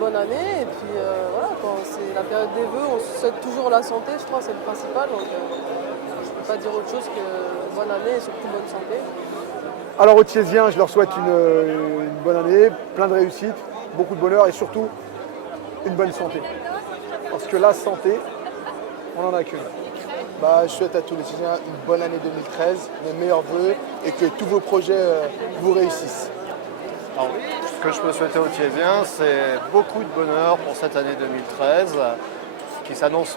bonne année. Et puis voilà, quand c'est la période des vœux, on se souhaite toujours la santé, je crois, c'est le principal. Donc je ne peux pas dire autre chose que bonne année et surtout bonne santé. Alors aux Thiésiens, je leur souhaite une bonne année, plein de réussite, beaucoup de bonheur et surtout une bonne santé. Parce que la santé, on n'en a qu'une. Je souhaite à tous les Thiésiens une bonne année 2013, mes meilleurs vœux et que tous vos projets vous réussissent. Alors, ce que je peux souhaiter aux Thiésiens, c'est beaucoup de bonheur pour cette année 2013 qui s'annonce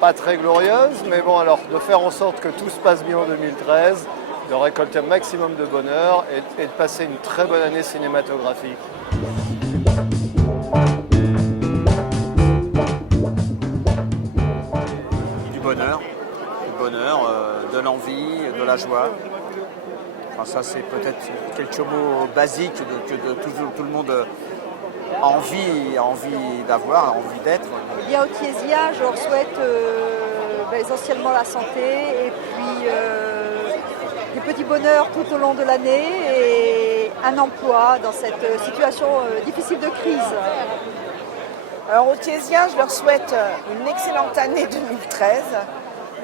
pas très glorieuse, mais bon, alors de faire en sorte que tout se passe bien en 2013, de récolter un maximum de bonheur et de passer une très bonne année cinématographique. Du bonheur, de l'envie, de la joie. Enfin, ça c'est peut-être quelques mots basiques que tout le monde a envie d'avoir, a envie d'être. Eh bien, aux Thiésiens, je leur souhaite essentiellement la santé et puis des petits bonheurs tout au long de l'année et un emploi dans cette situation difficile de crise. Alors aux Thiésiens, je leur souhaite une excellente année 2013,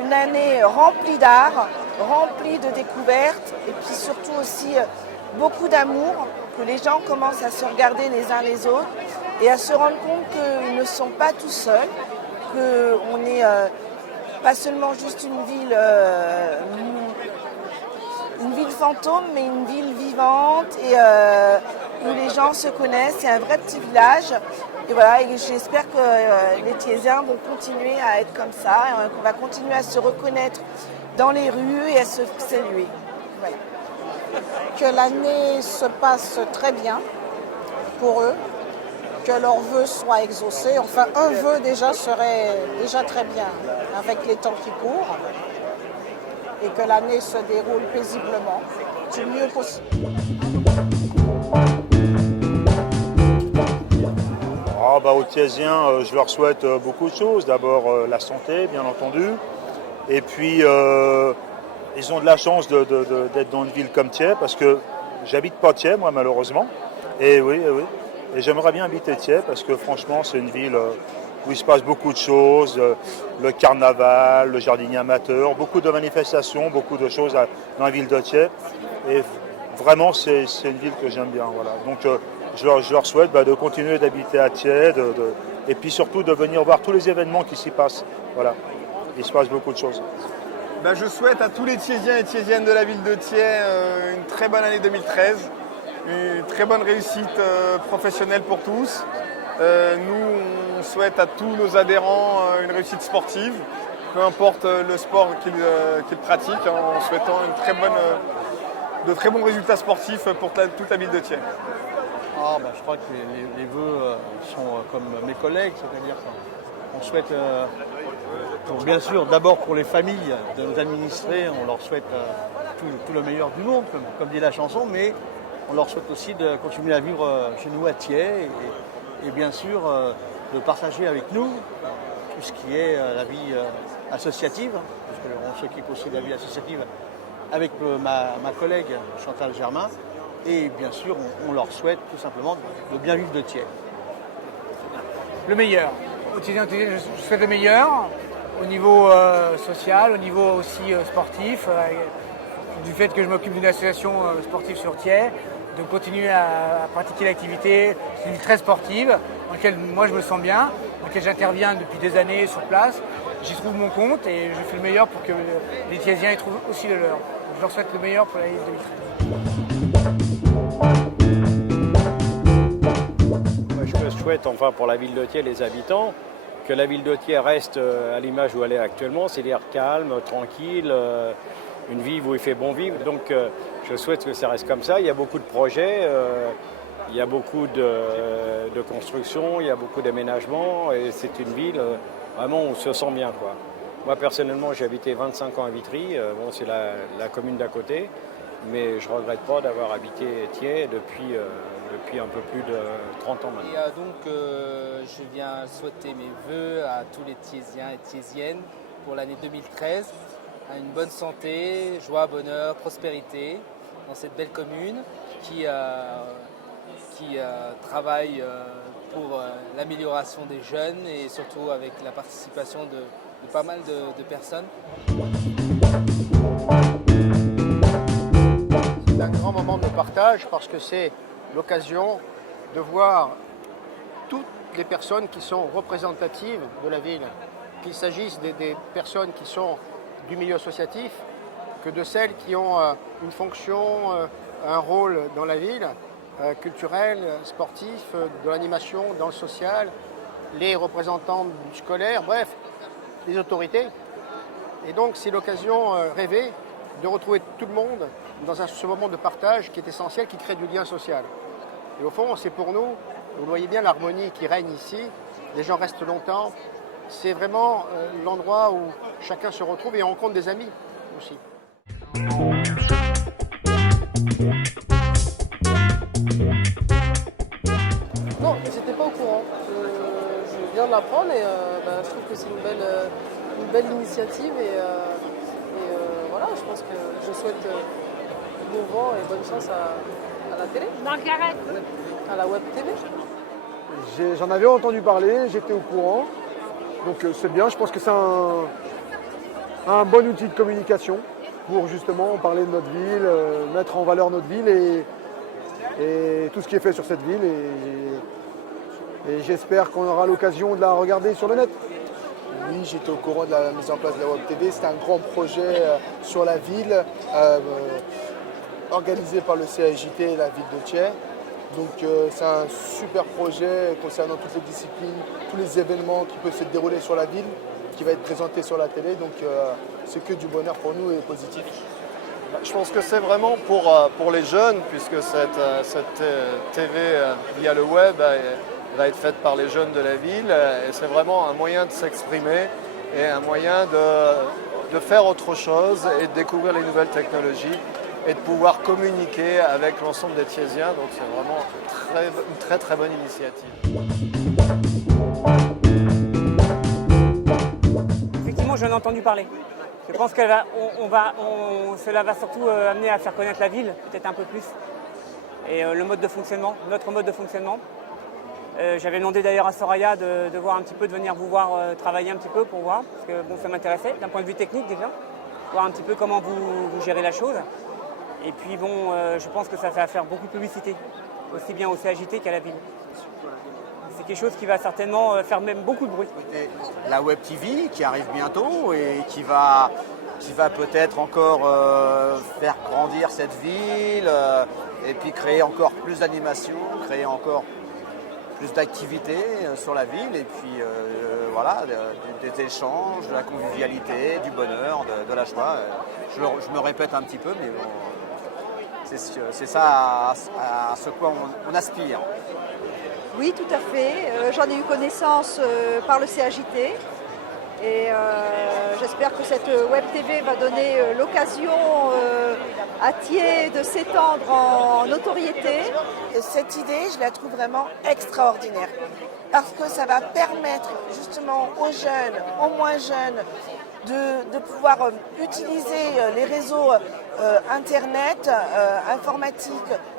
une année remplie d'art, remplie de découvertes et puis surtout aussi beaucoup d'amour, que les gens commencent à se regarder les uns les autres et à se rendre compte qu'ils ne sont pas tout seuls, qu'on n'est pas seulement juste une ville fantôme, mais une ville vivante et où les gens se connaissent. C'est un vrai petit village. Et voilà, et j'espère que les Thiésiens vont continuer à être comme ça, et qu'on va continuer à se reconnaître dans les rues et à se saluer. Voilà. Que l'année se passe très bien pour eux, que leurs vœux soient exaucés. Enfin, un vœu déjà serait déjà très bien avec les temps qui courent et que l'année se déroule paisiblement du mieux possible. Aux Thiésiens, je leur souhaite beaucoup de choses. D'abord la santé, bien entendu. Et puis, ils ont de la chance d'être dans une ville comme Thiers, parce que j'habite pas Thiers, moi, malheureusement. Et oui. Et j'aimerais bien habiter Thiers, parce que franchement, c'est une ville où il se passe beaucoup de choses. Le carnaval, le jardinier amateur, beaucoup de manifestations, beaucoup de choses dans la ville de Thiers. Et vraiment, c'est une ville que j'aime bien. Voilà. Donc, je leur souhaite de continuer d'habiter à Thiers et puis surtout de venir voir tous les événements qui s'y passent. Voilà, il se passe beaucoup de choses. Je souhaite à tous les Thiésiens et Thiésiennes de la ville de Thiers une très bonne année 2013, une très bonne réussite professionnelle pour tous. Nous, on souhaite à tous nos adhérents une réussite sportive, peu importe le sport qu'ils pratiquent, en souhaitant de très bons résultats sportifs pour toute la ville de Thiers. Je crois que les vœux sont comme mes collègues, c'est-à-dire qu'on souhaite, bien sûr, d'abord pour les familles de nos administrés, on leur souhaite tout le meilleur du monde, comme dit la chanson, mais on leur souhaite aussi de continuer à vivre chez nous à Thiers et bien sûr de partager avec nous tout ce qui est la vie associative, parce qu'on s'occupe aussi de la vie associative avec ma collègue Chantal Germain. Et bien sûr, on leur souhaite tout simplement de bien vivre de Thiers. Le meilleur. Aux Thiésiens, je souhaite le meilleur au niveau social, au niveau aussi sportif. Du fait que je m'occupe d'une association sportive sur Thiers, de continuer à pratiquer l'activité. C'est une ville très sportive, dans laquelle moi je me sens bien, dans laquelle j'interviens depuis des années sur place. J'y trouve mon compte et je fais le meilleur pour que les Thiésiens y trouvent aussi le leur. Je leur souhaite le meilleur pour l'année 2013. Je me souhaite, pour la ville de Thiers, les habitants, que la ville de Thiers reste à l'image où elle est actuellement, c'est-à-dire calme, tranquille, une ville où il fait bon vivre. Donc je souhaite que ça reste comme ça. Il y a beaucoup de projets, il y a beaucoup de constructions, il y a beaucoup d'aménagements et c'est une ville vraiment où on se sent bien, quoi. Moi personnellement, j'ai habité 25 ans à Vitry, c'est la commune d'à côté, mais je ne regrette pas d'avoir habité Thiers depuis un peu plus de 30 ans maintenant. Et donc je viens souhaiter mes vœux à tous les Thiésiens et Thiésiennes pour l'année 2013. Une bonne santé, joie, bonheur, prospérité dans cette belle commune qui qui travaille pour l'amélioration des jeunes et surtout avec la participation de pas mal de personnes. C'est un grand moment de partage parce que c'est l'occasion de voir toutes les personnes qui sont représentatives de la ville, qu'il s'agisse des personnes qui sont du milieu associatif, que de celles qui ont une fonction, un rôle dans la ville, culturel, sportif, de l'animation, dans le social, les représentants du scolaire, bref, les autorités. Et donc c'est l'occasion rêvée de retrouver tout le monde dans ce moment de partage qui est essentiel, qui crée du lien social. Et au fond, c'est pour nous, vous voyez bien l'harmonie qui règne ici, les gens restent longtemps, c'est vraiment l'endroit où chacun se retrouve et on rencontre des amis aussi. Non, j'étais pas au courant. Je viens de l'apprendre et je trouve que c'est une belle initiative et voilà, je pense que je souhaite bon vent et bonne chance à la télé. Margaret. À la web TV. J'en avais entendu parler, j'étais au courant. Donc c'est bien, je pense que c'est un bon outil de communication pour justement parler de notre ville, mettre en valeur notre ville et tout ce qui est fait sur cette ville. Et j'espère qu'on aura l'occasion de la regarder sur le net. Oui, j'étais au courant de la mise en place de la Web TV. C'est un grand projet sur la ville, organisé par le CAJT et la ville de Thiers. Donc c'est un super projet concernant toutes les disciplines, tous les événements qui peuvent se dérouler sur la ville, qui va être présenté sur la télé. Donc c'est que du bonheur pour nous et positif. Je pense que c'est vraiment pour les jeunes, puisque cette TV via le web va être faite par les jeunes de la ville. Et c'est vraiment un moyen de s'exprimer et un moyen de faire autre chose et de découvrir les nouvelles technologies et de pouvoir communiquer avec l'ensemble des Thiésiens. Donc c'est vraiment une très très bonne initiative. Effectivement, j'en ai entendu parler. Je pense que cela va surtout amener à faire connaître la ville, peut-être un peu plus, et le mode de fonctionnement, notre mode de fonctionnement. J'avais demandé d'ailleurs à Soraya de voir un petit peu, de venir vous voir travailler un petit peu pour voir, parce que bon, ça m'intéressait d'un point de vue technique déjà, voir un petit peu comment vous gérez la chose. Et puis bon, je pense que ça va faire beaucoup de publicité, aussi bien au CAJT qu'à la ville. C'est quelque chose qui va certainement faire même beaucoup de bruit. La Web TV qui arrive bientôt et qui va peut-être encore faire grandir cette ville et puis créer encore plus d'animation, créer encore plus d'activités sur la ville et puis voilà, des échanges, de la convivialité, du bonheur, de la joie. Je me répète un petit peu, mais bon, c'est ça à ce quoi on aspire. Oui, tout à fait. J'en ai eu connaissance par le CAJT et j'espère que cette Web TV va donner l'occasion à Thiers de s'étendre en notoriété. Cette idée, je la trouve vraiment extraordinaire parce que ça va permettre justement aux jeunes, aux moins jeunes, de pouvoir utiliser les réseaux internet, informatiques,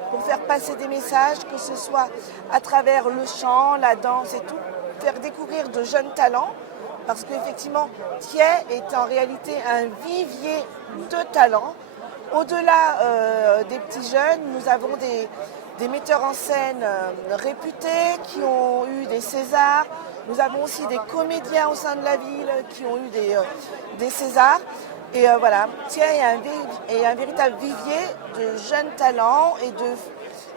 pour faire passer des messages, que ce soit à travers le chant, la danse et tout, faire découvrir de jeunes talents, parce qu'effectivement, Thiers est en réalité un vivier de talents. Au-delà des petits jeunes, nous avons des metteurs en scène réputés qui ont eu des Césars. Nous avons aussi des comédiens au sein de la ville qui ont eu des Césars. Et voilà, Thiers est un véritable vivier de jeunes talents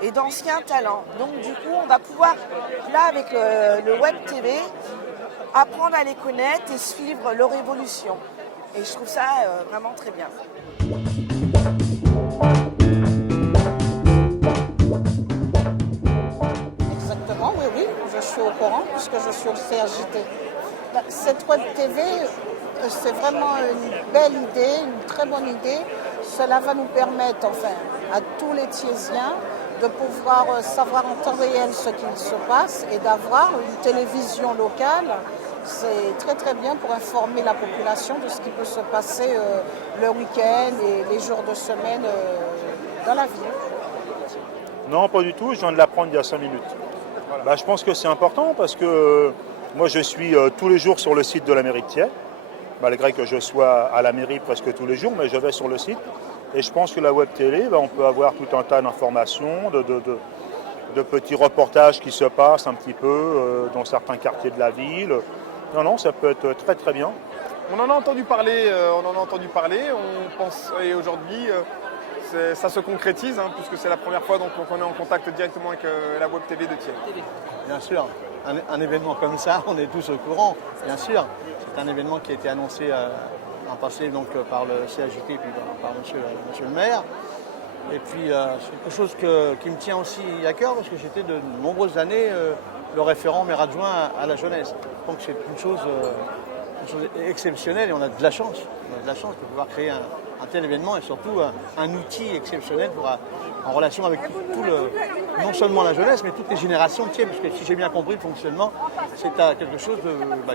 et d'anciens talents. Donc du coup, on va pouvoir, là avec le Web TV, apprendre à les connaître et suivre leur évolution. Et je trouve ça vraiment très bien. Exactement, oui, je suis au courant puisque je suis au CAJT. Cette Web TV, c'est vraiment une belle idée, une très bonne idée. Cela va nous permettre, enfin, à tous les Thiésiens de pouvoir savoir en temps réel ce qu'il se passe et d'avoir une télévision locale. C'est très très bien pour informer la population de ce qui peut se passer le week-end et les jours de semaine dans la ville. Non, pas du tout, je viens de l'apprendre il y a 5 minutes. Voilà. Bah, je pense que c'est important parce que moi je suis tous les jours sur le site de la mairie de Thiais, malgré que je sois à la mairie presque tous les jours, mais je vais sur le site. Et je pense que la web télé, on peut avoir tout un tas d'informations, de petits reportages qui se passent un petit peu dans certains quartiers de la ville. Non, ça peut être très très bien. On en a entendu parler, on pense, et aujourd'hui ça se concrétise, puisque c'est la première fois qu'on est en contact directement avec la web TV de Thiers. Bien sûr, un événement comme ça, on est tous au courant, bien sûr. C'est un événement qui a été annoncé en passé donc, par le CAJT et puis par monsieur le maire. Et puis c'est quelque chose qui me tient aussi à cœur parce que j'étais de nombreuses années le référent maire adjoint à la jeunesse. Donc c'est une chose exceptionnelle et on a de la chance. On a de la chance de pouvoir créer un tel événement et surtout un outil exceptionnel en relation avec non seulement la jeunesse mais toutes les générations de Thiers. Parce que si j'ai bien compris le fonctionnement, c'est quelque chose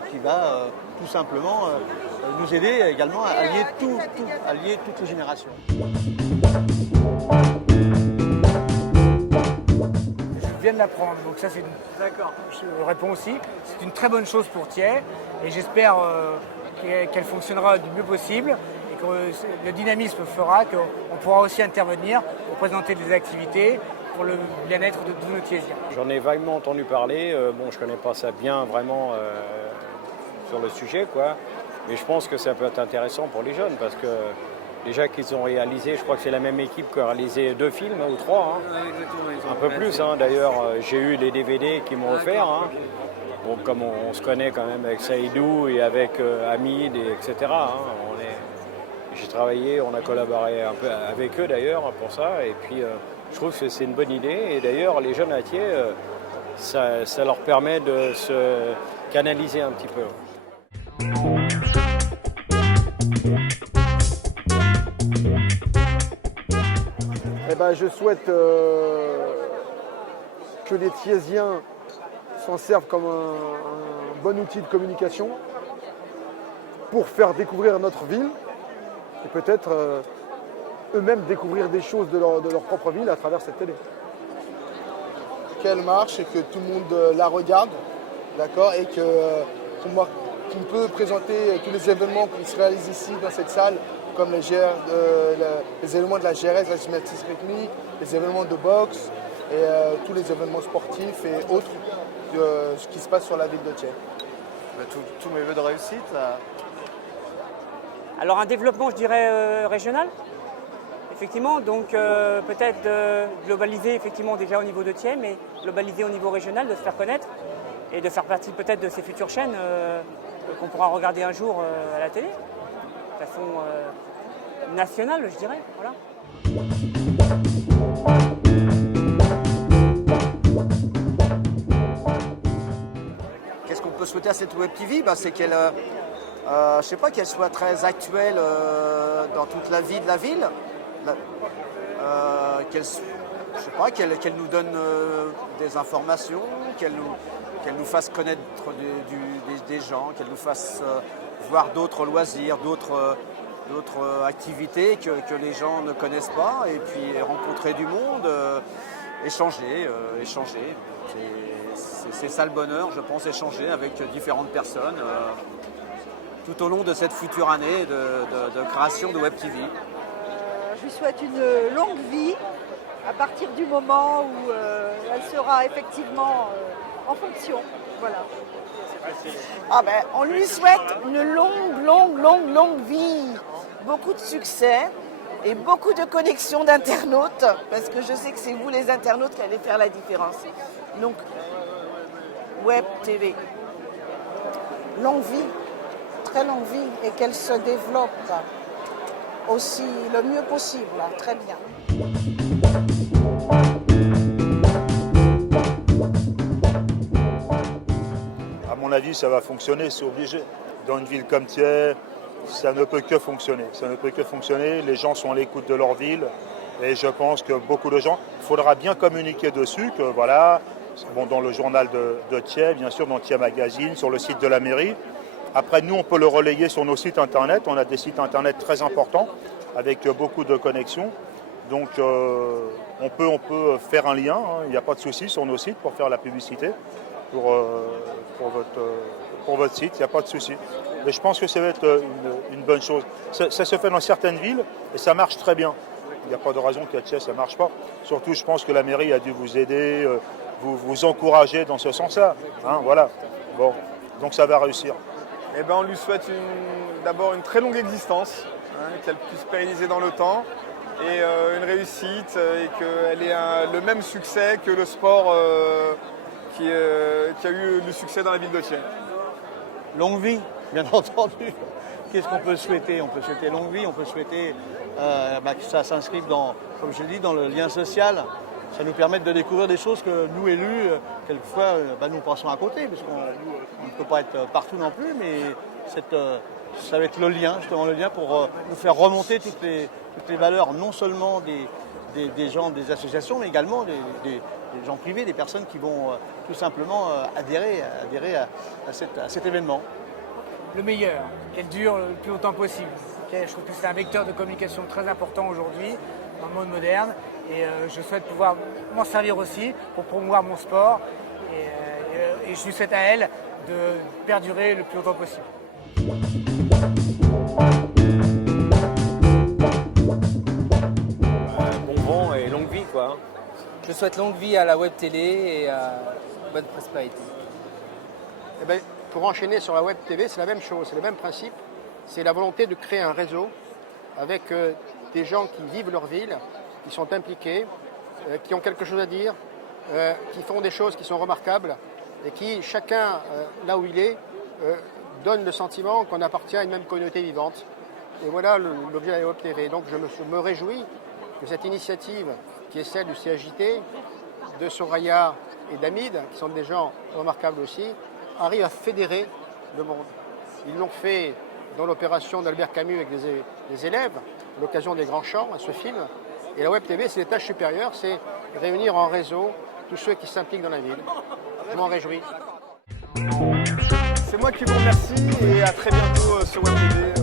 qui va tout simplement nous aider également à allier toutes les générations. Je viens de l'apprendre, donc ça c'est d'accord. Je réponds aussi. C'est une très bonne chose pour Thiers et j'espère qu'elle fonctionnera du mieux possible et que le dynamisme fera qu'on pourra aussi intervenir pour présenter des activités pour le bien-être de tous nos Thiésiens. J'en ai vaguement entendu parler. Je ne connais pas ça bien vraiment sur le sujet, quoi. Mais je pense que ça peut être intéressant pour les jeunes parce que déjà qu'ils ont réalisé, je crois que c'est la même équipe qui a réalisé 2 films ou 3. Un peu plus, d'ailleurs, j'ai eu les DVD qu'ils m'ont offert. Bon, comme on se connaît quand même avec Saïdou et avec Hamid, etc. J'ai travaillé, on a collaboré un peu avec eux d'ailleurs pour ça. Et puis je trouve que c'est une bonne idée. Et d'ailleurs, les jeunes à Thiers, ça leur permet de se canaliser un petit peu. Je souhaite que les Thiésiens s'en servent comme un bon outil de communication pour faire découvrir notre ville et peut-être eux-mêmes découvrir des choses de leur propre ville à travers cette télé. Qu'elle marche et que tout le monde la regarde, d'accord, et qu'on peut présenter tous les événements qui se réalisent ici dans cette salle, comme les événements de la GRS, la gymnastique rythmique, les événements de boxe et tous les événements sportifs et autres ce qui se passe sur la ville de Thiers. Tous mes vœux de réussite. Là. Alors un développement, je dirais, régional, effectivement, donc peut-être globaliser effectivement déjà au niveau de Thiers, mais globaliser au niveau régional, de se faire connaître et de faire partie peut-être de ces futures chaînes qu'on pourra regarder un jour à la télé, de façon nationale, je dirais. Voilà. Qu'est-ce qu'on peut souhaiter à cette web TV? C'est qu'elle, je sais pas, qu'elle soit très actuelle dans toute la vie de la ville. Qu'elle nous donne des informations, qu'elle nous fasse connaître des gens, qu'elle nous fasse voir d'autres loisirs, d'autres activités que les gens ne connaissent pas, et puis rencontrer du monde, échanger. C'est ça le bonheur, je pense, échanger avec différentes personnes tout au long de cette future année de création de Web TV. Je lui souhaite une longue vie à partir du moment où elle sera effectivement en fonction. Voilà. On lui souhaite une longue vie, beaucoup de succès et beaucoup de connexions d'internautes, parce que je sais que c'est vous les internautes qui allez faire la différence. Donc, Web TV. Longue vie, très longue vie, et qu'elle se développe aussi le mieux possible, très bien. À mon avis, ça va fonctionner, c'est obligé. Dans une ville comme Thiers, ça ne peut que fonctionner. Ça ne peut que fonctionner. Les gens sont à l'écoute de leur ville. Et je pense que beaucoup de gens, il faudra bien communiquer dessus, que voilà, dans le journal de Thiers, bien sûr, dans Thiers Magazine, sur le site de la mairie. Après, nous, on peut le relayer sur nos sites internet. On a des sites internet très importants, avec beaucoup de connexions. Donc on peut faire un lien, hein, il n'y a pas de souci sur nos sites pour faire la publicité pour votre site, il n'y a pas de souci. Mais je pense que ça va être une bonne chose. Ça se fait dans certaines villes et ça marche très bien. Il n'y a pas de raison qu'à Thiers ça ne marche pas. Surtout, je pense que la mairie a dû vous aider, vous encourager dans ce sens-là. Hein, voilà. Bon, donc ça va réussir. Eh ben, on lui souhaite d'abord une très longue existence, hein, qu'elle puisse pérenniser dans le temps, et une réussite, et qu'elle ait le même succès que le sport qui a eu le succès dans la ville de Thiers. Longue vie, bien entendu. Qu'est-ce qu'on peut souhaiter? On peut souhaiter longue vie, on peut souhaiter que ça s'inscrive dans, comme je l'ai dit, dans le lien social. Ça nous permet de découvrir des choses que nous, élus, quelquefois, nous passons à côté, parce qu'on ne peut pas être partout non plus, mais ça va être le lien, justement le lien pour nous faire remonter toutes les valeurs, non seulement des gens, des associations, mais également des gens privés, des personnes qui vont tout simplement adhérer à cet événement. Le meilleur, qu'elle dure le plus longtemps possible. Je trouve que c'est un vecteur de communication très important aujourd'hui, dans le monde moderne, et je souhaite pouvoir m'en servir aussi pour promouvoir mon sport, et je lui souhaite à elle de perdurer le plus longtemps possible. Bon vent et longue vie, quoi. Je souhaite longue vie à la web télé et bonne prospérité. Eh ben, pour enchaîner sur la web TV, c'est la même chose, c'est le même principe. C'est la volonté de créer un réseau avec des gens qui vivent leur ville, qui sont impliqués, qui ont quelque chose à dire, qui font des choses qui sont remarquables et qui, chacun, là où il est, donne le sentiment qu'on appartient à une même communauté vivante. Et voilà l'objet de la web TV. Donc je me réjouis que cette initiative, qui est celle du CHJT, de Soraya et d'Hamid, qui sont des gens remarquables aussi, arrive à fédérer le monde. Ils l'ont fait dans l'opération d'Albert Camus avec des élèves, à l'occasion des Grands Champs, à ce film. Et la Web TV, c'est l'étage supérieur, c'est réunir en réseau tous ceux qui s'impliquent dans la ville. Je m'en réjouis. C'est moi qui vous remercie et à très bientôt sur Web TV.